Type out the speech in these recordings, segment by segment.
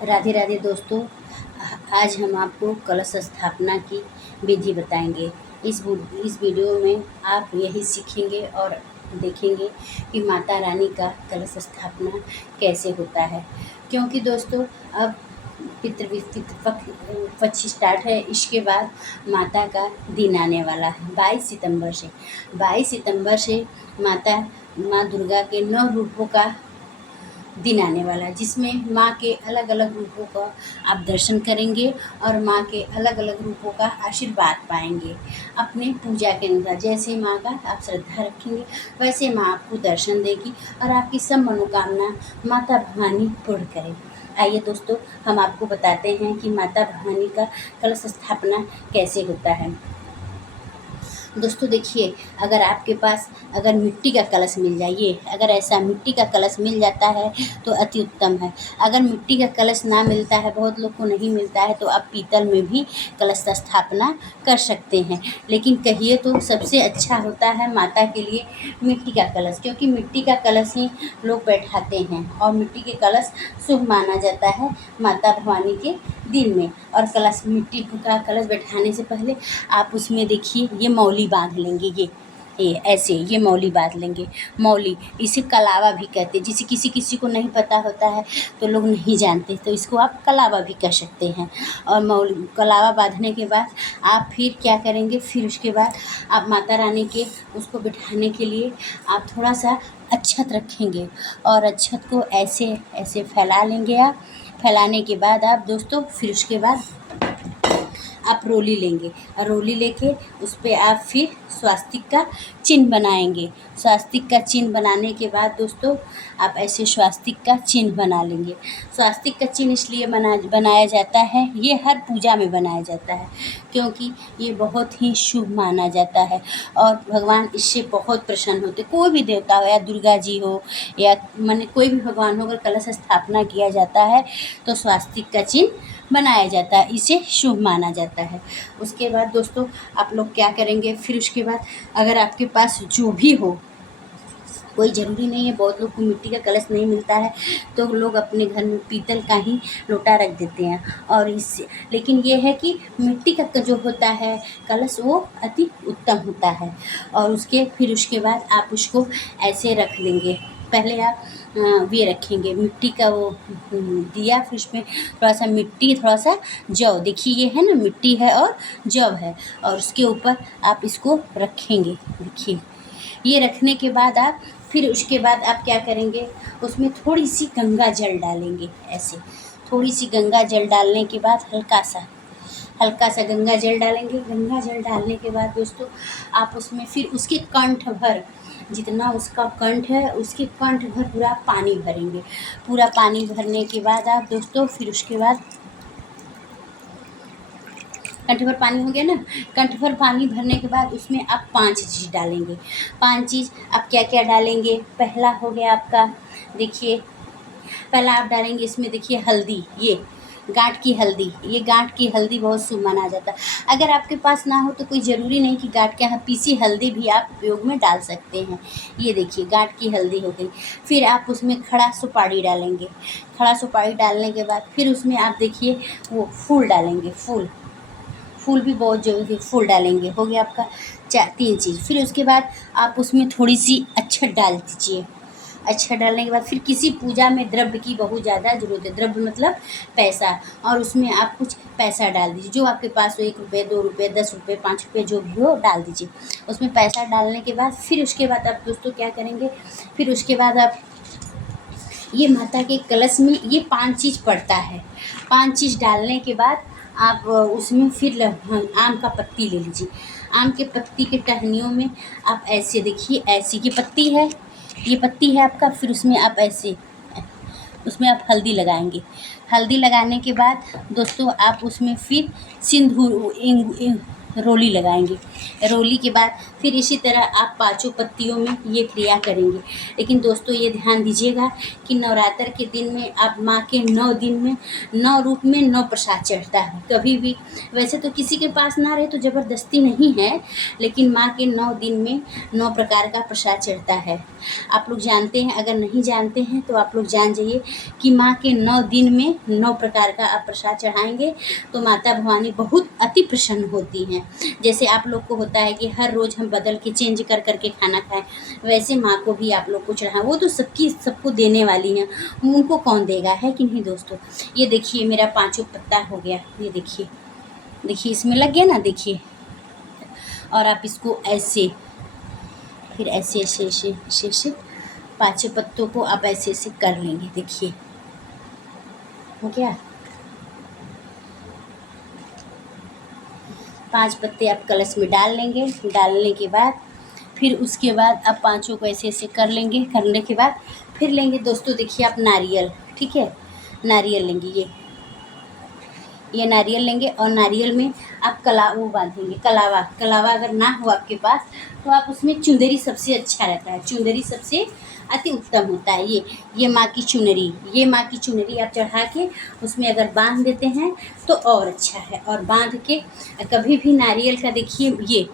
राधे राधे दोस्तों। आज हम आपको कलश स्थापना की विधि बताएंगे। इस वीडियो में आप यही सीखेंगे और देखेंगे कि माता रानी का कलश स्थापना कैसे होता है। क्योंकि दोस्तों अब पितृपक्ष स्टार्ट है। इसके बाद माता का दिन आने वाला है 22 सितंबर से माँ दुर्गा के 9 रूपों का दिन आने वाला है, जिसमें माँ के अलग अलग रूपों का आप दर्शन करेंगे और माँ के अलग अलग रूपों का आशीर्वाद पाएंगे। अपने पूजा के अनुसार जैसे माँ का आप श्रद्धा रखेंगे वैसे माँ आपको दर्शन देगी और आपकी सब मनोकामना माता भवानी पूर्ण करेगी। आइए दोस्तों, हम आपको बताते हैं कि माता भवानी का कलश स्थापना कैसे होता है। दोस्तों देखिए, अगर आपके पास अगर मिट्टी का कलश मिल जाए, अगर ऐसा मिट्टी का कलश मिल जाता है तो अति उत्तम है। अगर मिट्टी का कलश ना मिलता है, बहुत लोग को नहीं मिलता है, तो आप पीतल में भी कलश का स्थापना कर सकते हैं। लेकिन कहिए तो सबसे अच्छा होता है माता के लिए मिट्टी का कलश, क्योंकि मिट्टी का कलश ही लोग बैठाते हैं और मिट्टी के कलश शुभ माना जाता है माता भवानी के दिन में। और मिट्टी का कलश बैठाने से पहले आप उसमें देखिए ये मौली बांध लेंगे। ये ऐसे ये मौली बांध लेंगे। मौली इसे कलावा भी कहते हैं। जिसे किसी किसी को नहीं पता होता है तो लोग नहीं जानते, तो इसको आप कलावा भी कह सकते हैं। और मौली कलावा बांधने के बाद आप फिर क्या करेंगे, फिर उसके बाद आप माता रानी के उसको बिठाने के लिए आप थोड़ा सा अक्षत रखेंगे और अक्षत को ऐसे ऐसे फैला लेंगे। आप फैलाने के बाद आप दोस्तों फिर उसके बाद आप रोली लेंगे और रोली लेके उस पर आप फिर स्वास्तिक का चिन्ह बनाएंगे। स्वास्तिक का चिन्ह बनाने के बाद दोस्तों आप ऐसे स्वास्तिक का चिन्ह बना लेंगे। स्वास्तिक का चिन्ह इसलिए बनाया जाता है, ये हर पूजा में बनाया जाता है, क्योंकि ये बहुत ही शुभ माना जाता है और भगवान इससे बहुत प्रसन्न होते। कोई भी देवता हो, या दुर्गा जी हो या माने कोई भी भगवान हो, अगर कलश स्थापना किया जाता है तो स्वास्तिक का चिन्ह बनाया जाता है, इसे शुभ माना जाता है। उसके बाद दोस्तों आप लोग क्या करेंगे, फिर उसके बाद अगर आपके पास जो भी हो, कोई ज़रूरी नहीं है, बहुत लोग को मिट्टी का कलश नहीं मिलता है तो लोग अपने घर में पीतल का ही लोटा रख देते हैं। और इससे लेकिन ये है कि मिट्टी का जो होता है कलश वो अति उत्तम होता है। और फिर उसके बाद आप उसको ऐसे रख लेंगे। पहले आप ये रखेंगे मिट्टी का वो दिया, फिर उसमें थोड़ा सा मिट्टी, थोड़ा सा जौ, देखिए ये है ना मिट्टी है और जौ है, और उसके ऊपर आप इसको रखेंगे। देखिए ये रखने के बाद आप फिर उसके बाद आप क्या करेंगे, उसमें थोड़ी सी गंगा जल डालेंगे। ऐसे थोड़ी सी गंगा जल डालने के बाद हल्का सा गंगा जल डालेंगे। गंगा जल डालने के बाद दोस्तों आप उसमें फिर उसके कंठ भर, जितना उसका कंठ है उसके कंठ भर पूरा पानी भरेंगे। पूरा पानी भरने के बाद आप दोस्तों फिर उसके बाद कंठ भर पानी हो गया ना, कंठ भर पानी भरने के बाद उसमें आप 5 चीज़ डालेंगे। 5 चीज़ आप क्या क्या डालेंगे, पहला हो गया आपका, देखिए पहला आप डालेंगे इसमें, देखिए हल्दी, ये गांठ की हल्दी, ये गांठ की हल्दी बहुत शुभ माना जाता है। अगर आपके पास ना हो तो कोई ज़रूरी नहीं कि गांठ के पीसी हल्दी भी आप उपयोग में डाल सकते हैं। ये देखिए गांठ की हल्दी हो गई। फिर आप उसमें खड़ा सुपारी डालेंगे। खड़ा सुपारी डालने के बाद फिर उसमें आप देखिए वो फूल डालेंगे। फूल भी बहुत जरूरी है, फूल डालेंगे। हो गया आपका 3 चीज़। फिर उसके बाद आप उसमें थोड़ी सी अक्षत डाल दीजिए। अक्षत डालने के बाद फिर किसी पूजा में द्रव्य की बहुत ज़्यादा ज़रूरत है। द्रव्य मतलब पैसा, और उसमें आप कुछ पैसा डाल दीजिए, जो आपके पास हो, 1 रुपये, 2 रुपये, 10 रुपये, 5 रुपये, जो भी हो डाल दीजिए। उसमें पैसा डालने के बाद फिर उसके बाद आप दोस्तों क्या करेंगे, फिर उसके बाद आप ये माता के कलश में ये 5 चीज़ पड़ता है। 5 चीज़ डालने के बाद आप उसमें फिर आम का पत्ती ले लीजिए। आम के पत्ती के टहनियों में आप ऐसे देखिए, ऐसी ये पत्ती है, ये पत्ती है आपका। फिर उसमें आप ऐसे उसमें आप हल्दी लगाएंगे। हल्दी लगाने के बाद दोस्तों आप उसमें फिर सिंदूर रोली लगाएंगे। रोली के बाद फिर इसी तरह आप पाँचों पत्तियों में ये क्रिया करेंगे। लेकिन दोस्तों ये ध्यान दीजिएगा कि नवरात्र के दिन में आप माँ के 9 दिन में 9 रूप में 9 प्रसाद चढ़ता है। कभी भी वैसे तो किसी के पास ना रहे तो ज़बरदस्ती नहीं है, लेकिन माँ के 9 दिन में 9 प्रकार का प्रसाद चढ़ता है। आप लोग जानते हैं, अगर नहीं जानते हैं तो आप लोग जान जाइए कि माँ के 9 दिन में 9 प्रकार का आप प्रसाद चढ़ाएंगे तो माता भवानी बहुत अति प्रसन्न होती हैं। जैसे आप लोग को होता है कि हर रोज़ हम बदल के चेंज कर करके खाना खाएं, वैसे माँ को भी आप लोग को चढ़ाएं। वो तो सबको देने वाली हैं, उनको कौन देगा, है कि नहीं दोस्तों। ये देखिए मेरा 5 पत्ता हो गया, ये देखिए इसमें लग गया ना, देखिए। और आप इसको ऐसे फिर ऐसे ऐसे ऐसे ऐसे ऐसे 5 पत्तों को आप ऐसे ऐसे कर लेंगे। देखिए हो गया, 5 पत्ते आप कलश में डाल लेंगे। डालने के बाद फिर उसके बाद आप 5 को ऐसे ऐसे कर लेंगे। करने के बाद फिर लेंगे दोस्तों, देखिए आप नारियल, ठीक है, नारियल लेंगे, ये नारियल लेंगे और नारियल में आप वो बांधेंगे, कलावा अगर ना हो आपके पास तो आप उसमें चुंदरी सबसे अच्छा रहता है, चुंदरी सबसे अति उत्तम होता है। ये माँ की चुनरी आप चढ़ा के उसमें अगर बांध देते हैं तो और अच्छा है। और बांध के कभी भी नारियल का देखिए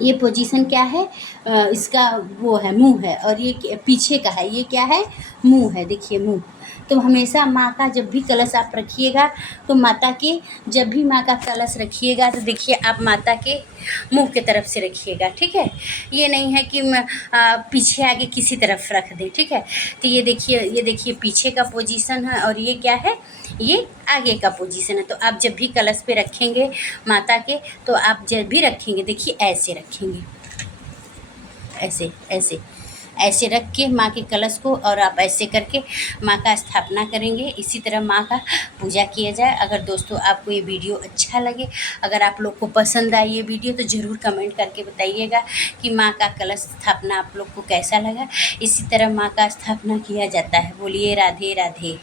ये पोजीशन क्या है, इसका वो है मुंह है, और ये पीछे का है, ये क्या है, मुंह है, देखिए मुंह। तो हमेशा माँ का जब भी कलश आप रखिएगा तो माता के जब भी माँ का कलश रखिएगा तो देखिए आप माता के मुंह के तरफ से रखिएगा, ठीक है। ये नहीं है कि पीछे आगे किसी तरफ रख दें, ठीक है। तो ये देखिए पीछे का पोजीशन है और ये क्या है, ये आगे का पोजीशन है। तो आप जब भी कलश पे रखेंगे माता के, तो आप जब भी रखेंगे देखिए ऐसे रखेंगे, ऐसे रख के माँ के कलश को, और आप ऐसे करके माँ का स्थापना करेंगे। इसी तरह माँ का पूजा किया जाए। अगर दोस्तों आपको ये वीडियो अच्छा लगे, अगर आप लोग को पसंद आई ये वीडियो, तो ज़रूर कमेंट करके बताइएगा कि माँ का कलश स्थापना आप लोग को कैसा लगा। इसी तरह माँ का स्थापना किया जाता है। बोलिए राधे राधे।